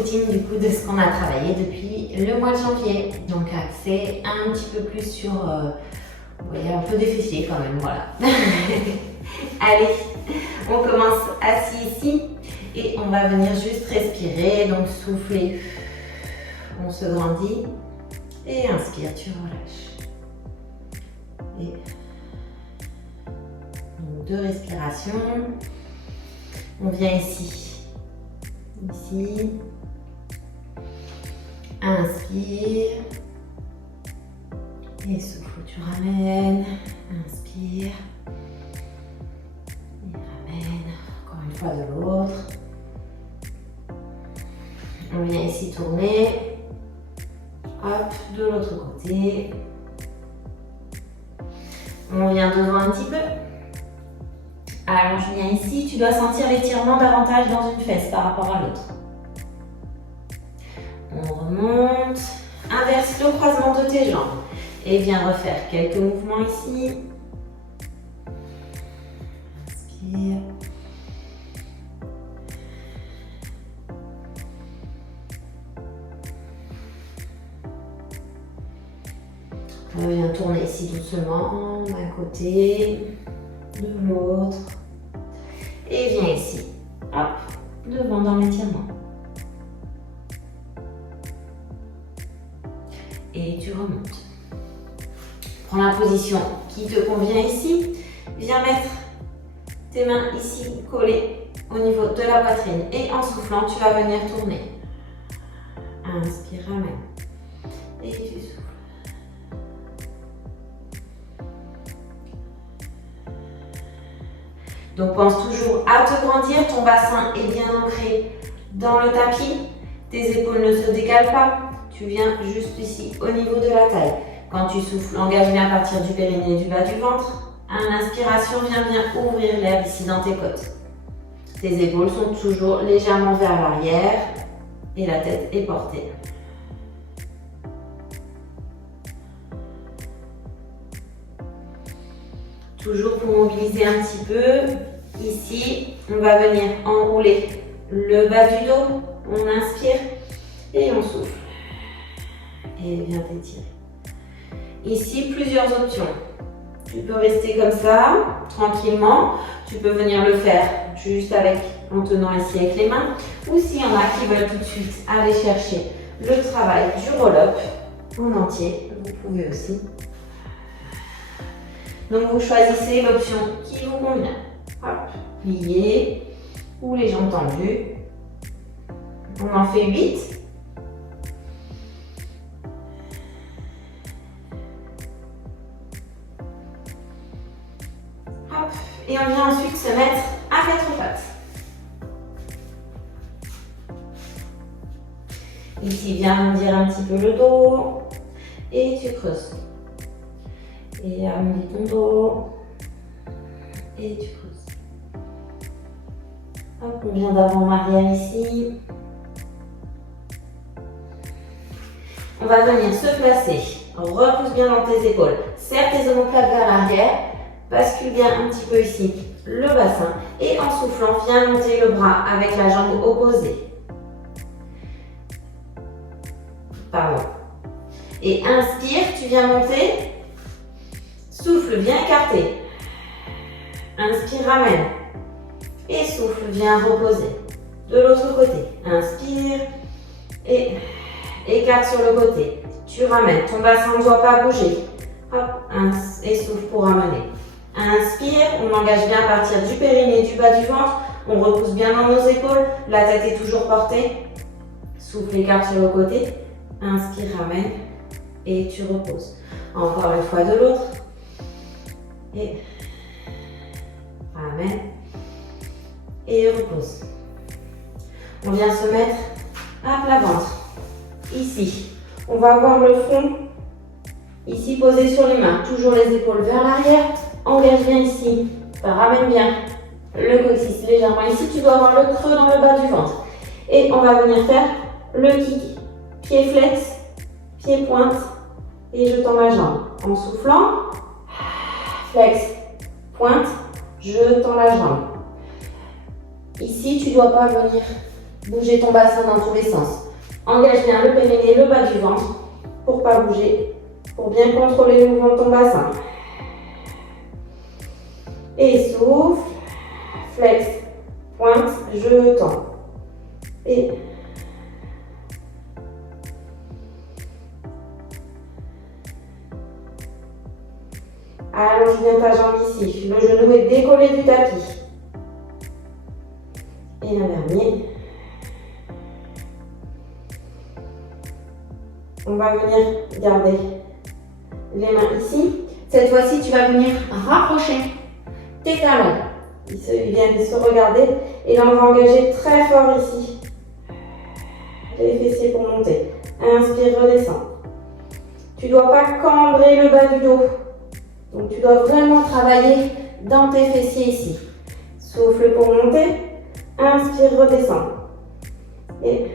footing du coup de ce qu'on a travaillé depuis le mois de janvier. Donc axé un petit peu plus sur, vous voyez, un peu des fessiers quand même, voilà. Allez, on commence assis ici et on va venir juste respirer, donc souffler, on se grandit et inspire, tu relâches. Et donc 2 respirations, on vient ici, inspire et souffle, tu ramènes, inspire et ramène, encore une fois de l'autre. On vient ici tourner, hop, de l'autre côté. On vient devant un petit peu. Alors je viens ici, tu dois sentir l'étirement davantage dans une fesse par rapport à l'autre. On remonte, inverse le croisement de tes jambes et viens refaire quelques mouvements ici. Inspire. Reviens tourner ici doucement d'un côté, de l'autre. Et viens ici, hop, devant dans l'étirement. Et tu remontes. Prends la position qui te convient ici. Viens mettre tes mains ici collées au niveau de la poitrine. Et en soufflant, tu vas venir tourner. Inspire, ramène. Et tu souffles. Donc pense toujours à te grandir, ton bassin est bien ancré dans le tapis, tes épaules ne se décalent pas, tu viens juste ici au niveau de la taille. Quand tu souffles, engage bien à partir du périnée et du bas du ventre. À l'inspiration, viens bien ouvrir l'air ici dans tes côtes. Tes épaules sont toujours légèrement vers l'arrière et la tête est portée. Toujours pour mobiliser un petit peu, ici, on va venir enrouler le bas du dos, on inspire et on souffle. Et viens t'étirer. Ici, plusieurs options. Tu peux rester comme ça, tranquillement. Tu peux venir le faire juste en tenant ici avec les mains. Ou s'il y en a qui veulent tout de suite aller chercher le travail du roll-up en entier, vous pouvez aussi. Donc vous choisissez l'option qui vous convient. Hop, plié ou les jambes tendues. On en fait 8. Hop, et on vient ensuite se mettre à 4 pattes. Ici, viens arrondir un petit peu le dos et tu creuses. Et arrondis ton dos et tu creuses. Hop, on vient d'avant en arrière ici. On va venir se placer. Repousse bien dans tes épaules. Serre tes omoplates vers l'arrière. Bascule bien un petit peu ici le bassin. Et en soufflant, viens monter le bras avec la jambe opposée. Pardon. Et inspire, tu viens monter. Souffle, viens écarter. Inspire, ramène. Et souffle, viens reposer. De l'autre côté. Inspire. Et écarte sur le côté. Tu ramènes. Ton bassin ne doit pas bouger. Hop, et souffle pour ramener. Inspire. On engage bien à partir du périnée, du bas du ventre. On repousse bien dans nos épaules. La tête est toujours portée. Souffle, écarte sur le côté. Inspire, ramène. Et tu reposes. Encore une fois de l'autre. Et ramène et repose. On vient se mettre à plat ventre. Ici, on va avoir le front ici posé sur les mains. Toujours les épaules vers l'arrière. Engage bien ici. Ramène bien le coccyx légèrement. Ici, tu dois avoir le creux dans le bas du ventre. Et on va venir faire le kick. Pied flex, pied pointe et je tends ma jambe. En soufflant. Flex, pointe, je tends la jambe. Ici, tu ne dois pas venir bouger ton bassin dans tous les sens. Engage bien le périnée, le bas du ventre pour ne pas bouger, pour bien contrôler le mouvement de ton bassin. Et souffle, flex, pointe, je tends. Et allonge bien ta jambe ici. Le genou est décollé du tapis. Et un dernier. On va venir garder les mains ici. Cette fois-ci, tu vas venir rapprocher tes talons. Ils viennent se regarder. Et là, on va engager très fort ici. Les fessiers pour monter. Inspire, redescends. Tu ne dois pas cambrer le bas du dos. Donc, tu dois vraiment travailler dans tes fessiers ici. Souffle pour monter. Inspire, redescends. Et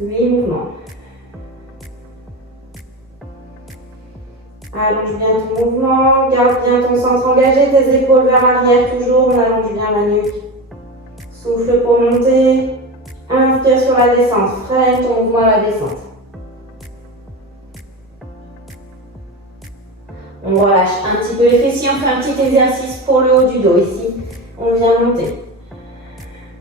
8 mouvements. Allonge bien ton mouvement, garde bien ton centre engagé, tes épaules vers l'arrière, toujours, on allonge bien la nuque. Souffle pour monter, inspire sur la descente, freine ton mouvement à la descente. On relâche un petit peu les fessiers, on fait un petit exercice pour le haut du dos ici. On vient monter.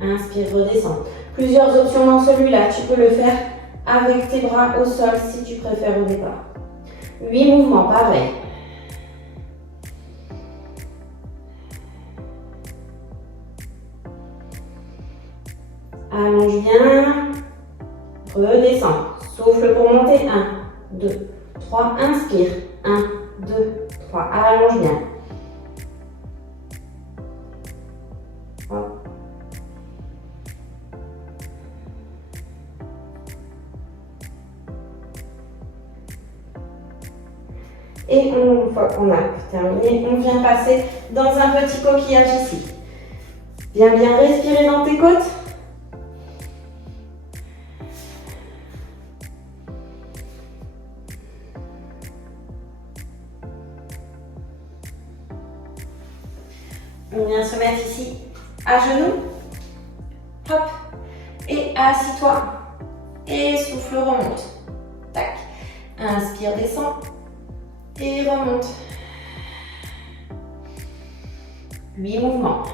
Inspire, redescends. Plusieurs options dans celui-là, tu peux le faire avec tes bras au sol si tu préfères au départ. 8 mouvements, pareil. Allonge bien. Redescends. Souffle pour monter. 1, 2, 3. Inspire. 1, 2, 3. Allonge bien. Hop. Et une fois qu'on a terminé, on vient passer dans un petit coquillage ici. Viens bien respirer dans tes côtes. On vient se mettre ici à genoux. Hop. Et assis-toi. Et souffle, remonte. Tac. Inspire, descend. Et remonte. 8 mouvements.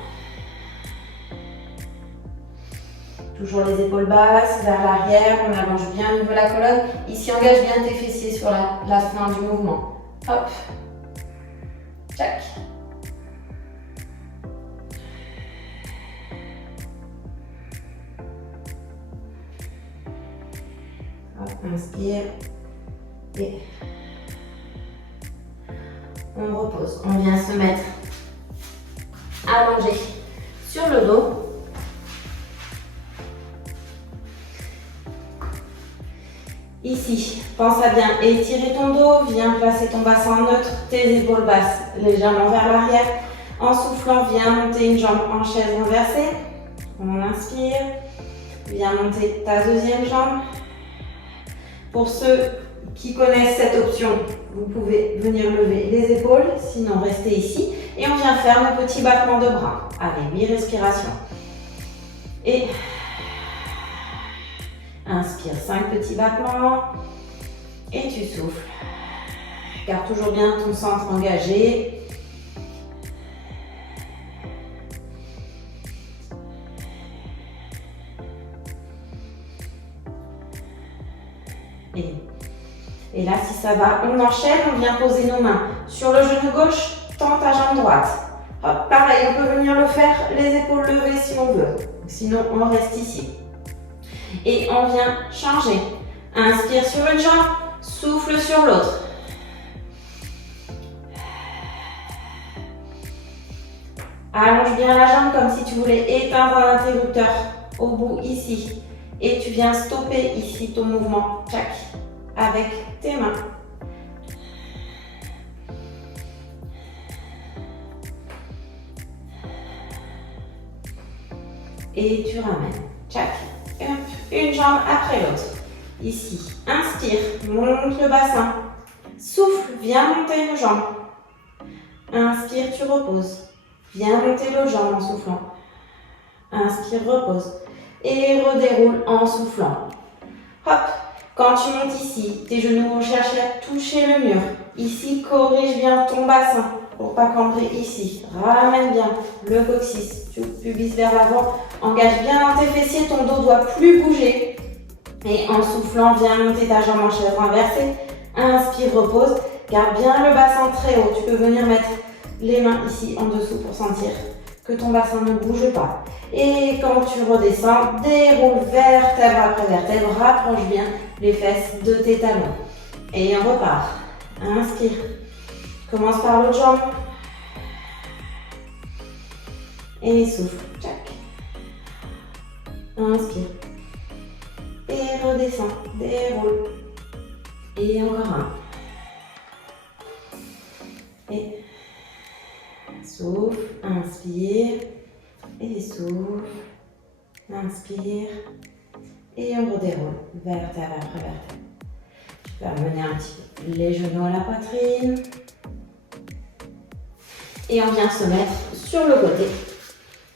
Toujours les épaules basses, vers l'arrière, on allonge bien au niveau de la colonne. Ici, engage bien tes fessiers sur la fin du mouvement. Hop. Tac. Hop, inspire. Et on repose. On vient se mettre allongé sur le dos. Ici, pense à bien étirer ton dos. Viens placer ton bassin neutre, tes épaules basses légèrement vers l'arrière. En soufflant, viens monter une jambe en chaise inversée. On inspire. Viens monter ta deuxième jambe. Pour ceux qui connaissent cette option, vous pouvez venir lever les épaules, sinon restez ici. Et on vient faire nos petits battements de bras. Allez, 8 respirations. Et inspire, 5 petits battements. Et tu souffles. Garde toujours bien ton centre engagé. Et là, si ça va, on enchaîne, on vient poser nos mains sur le genou gauche, tends ta jambe droite. Hop, pareil, on peut venir le faire, les épaules levées si on veut. Sinon, on reste ici. Et on vient changer. Inspire sur une jambe, souffle sur l'autre. Allonge bien la jambe comme si tu voulais éteindre un interrupteur au bout ici. Et tu viens stopper ici ton mouvement. Tchac. Avec tes mains. Et tu ramènes. Tchac. Une jambe après l'autre. Ici. Inspire. Monte le bassin. Souffle. Viens monter une jambe. Inspire, tu reposes. Viens monter l'autre jambe en soufflant. Inspire, repose. Et redéroule en soufflant. Hop. Quand tu montes ici, tes genoux vont chercher à toucher le mur. Ici, corrige bien ton bassin pour pas camper ici. Ramène bien le coccyx, pubis vers l'avant. Engage bien dans tes fessiers, ton dos doit plus bouger. Et en soufflant, viens monter ta jambe en chaise renversée. Inspire, repose. Garde bien le bassin très haut. Tu peux venir mettre les mains ici en dessous pour sentir que ton bassin ne bouge pas. Et quand tu redescends, déroule vertèbre après vertèbre. Rapproche bien les fesses de tes talons. Et on repart. Inspire. Commence par l'autre jambe. Et souffle. Tchac. Inspire. Et redescends. Déroule. Et encore un. Et souffle. Inspire. Et souffle. Inspire. Et on redéroule. Vertèbre après vertèbre. Tu peux amener un petit peu les genoux à la poitrine. Et on vient se mettre sur le côté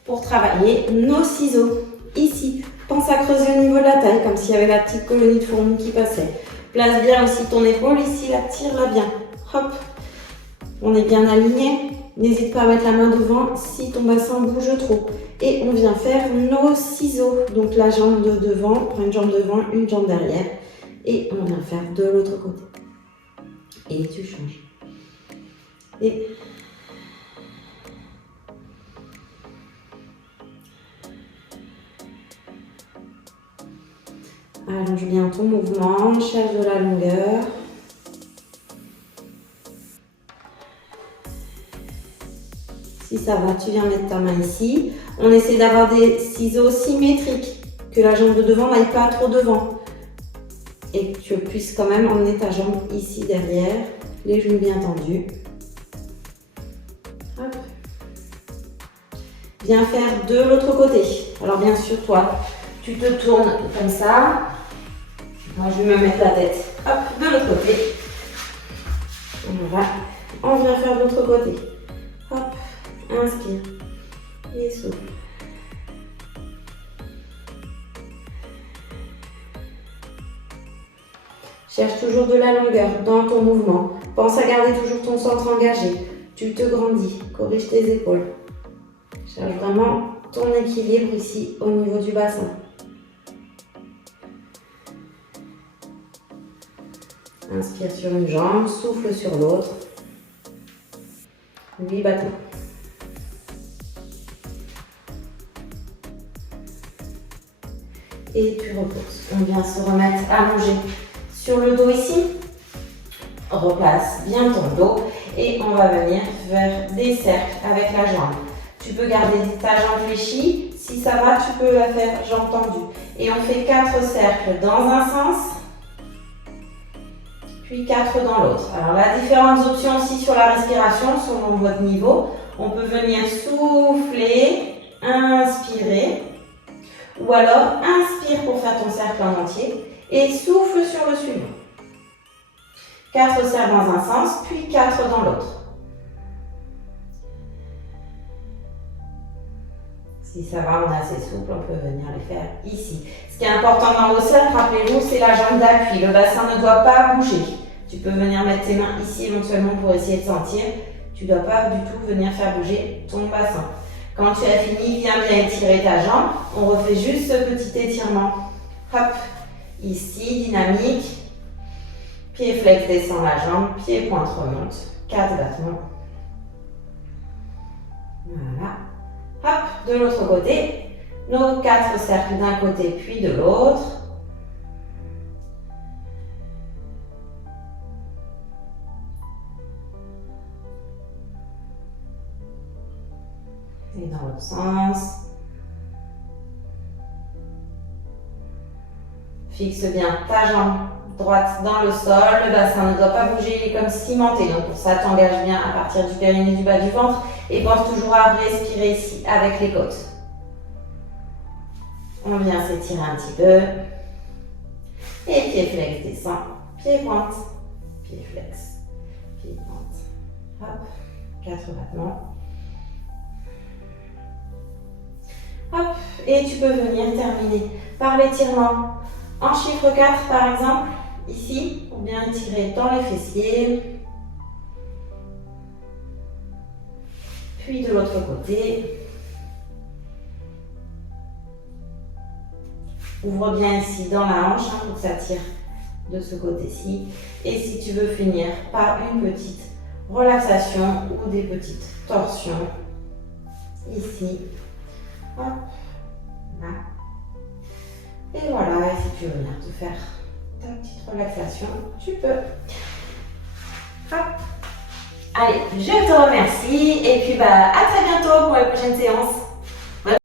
pour travailler nos ciseaux. Ici, pense à creuser au niveau de la taille, comme s'il y avait la petite colonie de fourmis qui passait. Place bien aussi ton épaule, ici, la tire-la bien. Hop, on est bien aligné. N'hésite pas à mettre la main devant si ton bassin bouge trop. Et on vient faire nos ciseaux. Donc la jambe de devant, prends une jambe devant, une jambe derrière. Et on vient faire de l'autre côté. Et tu changes. Et allonge bien ton mouvement, cherche de la longueur. Si ça va, tu viens mettre ta main ici. On essaie d'avoir des ciseaux symétriques, que la jambe de devant n'aille pas trop devant. Et que tu puisses quand même emmener ta jambe ici derrière, les genoux bien tendus. Hop. Viens faire de l'autre côté. Alors bien sûr, toi, tu te tournes comme ça. Moi, je vais me mettre la tête, hop, de l'autre côté. On vient faire de l'autre côté. Hop, inspire et souffle. Cherche toujours de la longueur dans ton mouvement. Pense à garder toujours ton centre engagé. Tu te grandis, corrige tes épaules. Cherche vraiment ton équilibre ici au niveau du bassin. Inspire sur une jambe, souffle sur l'autre. 8 battements. Et tu reposes. On vient se remettre allongé sur le dos ici. Replace bien ton dos et on va venir faire des cercles avec la jambe. Tu peux garder ta jambe fléchie. Si ça va, tu peux la faire jambe tendue. Et on fait 4 cercles dans un sens, puis 4 dans l'autre. Alors, la différentes options aussi sur la respiration, selon votre niveau. On peut venir souffler, inspirer, ou alors inspire pour faire ton cercle en entier et souffle sur le suivant. 4 cercles dans un sens, puis 4 dans l'autre. Si ça va, on est assez souple, on peut venir les faire ici. Ce qui est important dans vos cercles, rappelez-vous, c'est la jambe d'appui. Le bassin ne doit pas bouger. Tu peux venir mettre tes mains ici éventuellement pour essayer de sentir. Tu ne dois pas du tout venir faire bouger ton bassin. Quand tu as fini, viens bien étirer ta jambe. On refait juste ce petit étirement. Hop, ici, dynamique. Pied flex, descend la jambe. Pied pointe, remonte. 4 battements. Voilà. Hop, de l'autre côté. Nos 4 cercles d'un côté puis de l'autre. Et dans l'autre sens. Fixe bien ta jambe droite dans le sol. Le bassin ne doit pas bouger, il est comme cimenté. Donc pour ça, t'engages bien à partir du périnée du bas du ventre. Et pense toujours à respirer ici avec les côtes. On vient s'étirer un petit peu. Et pied flex descend. Pied pointe. Pied flex. Pied pointe. Hop. 4 battements. Hop, et tu peux venir terminer par l'étirement en chiffre 4 par exemple, ici, pour bien étirer dans les fessiers. Puis de l'autre côté. Ouvre bien ici dans la hanche pour que ça tire de ce côté-ci. Et si tu veux finir par une petite relaxation ou des petites torsions, ici, hop, là. Et voilà, et si tu veux venir te faire ta petite relaxation, tu peux. Hop. Allez, je te remercie et puis à très bientôt pour la prochaine séance.